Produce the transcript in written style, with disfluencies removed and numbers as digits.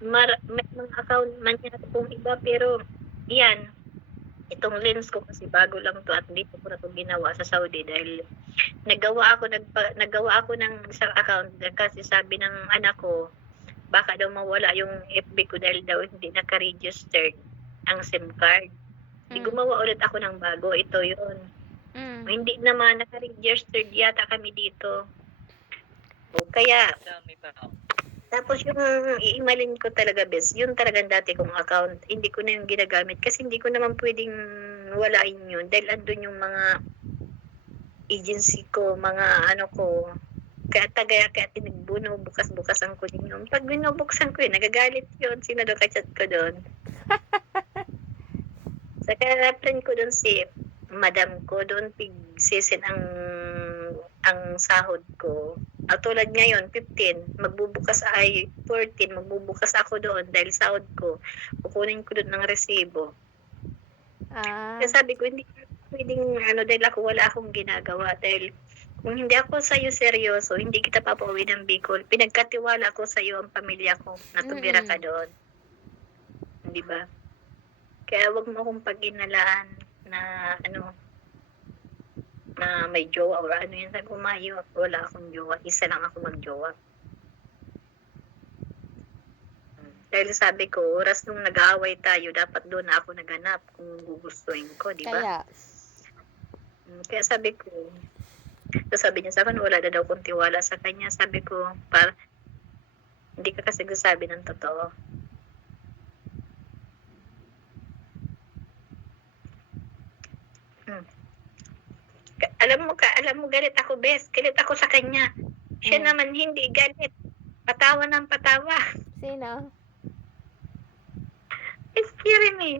may mga account man yan kung iba, pero yan, itong lens ko kasi bago lang to at dito ko na to ginawa sa Saudi dahil naggawa ako ng isang account kasi sabi ng anak ko baka daw mawala yung FB ko dahil daw hindi naka-registered ang SIM card. Gumawa ulit ako ng bago, ito yun. Hindi naman naka-registered yata kami dito. O kaya tapos yung iimalin ko talaga, bes, yun talagang dati kong account. Hindi ko na yung ginagamit kasi hindi ko naman pwedeng walain yun dahil andun yung mga agency ko, mga ano ko. Kaya tinigbuno, bukas-bukasan ko din yun. Pag binubuksan ko yun, nagagalit yun. Sino daw kachat ko doon? Saka friend ko doon si madam ko, doon pigsisin ang sahod ko. Tulad ngayon, 15, magbubukas ay 14, magbubukas ako doon dahil sahod ko. Kukunin ko doon ng resibo. Kaya sabi ko, hindi pwedeng dahil wala akong ginagawa. Dahil kung hindi ako sa'yo seryoso, hindi kita papauwi ng Bicol. Pinagkatiwala ko sa'yo ang pamilya ko na tumira ka doon. Di ba? Kaya wag mo akong pag-inalaan na na may jowa or ano yun. Sabi ko, Mayo, wala akong jowa. Isa lang ako mag-jowa. Dahil sabi ko, oras nung nag-aaway tayo, dapat doon na ako naganap kung gugustuhin ko, di ba? Kaya sabi ko, sabi niya sa akin, wala na daw kong tiwala sa kanya. Sabi ko, hindi ka kasi sabi ng totoo. Alam mo, galit ako, bes. Galit ako sa kanya. Siya naman hindi galit. Patawa ng patawa. Sino? It's scary me.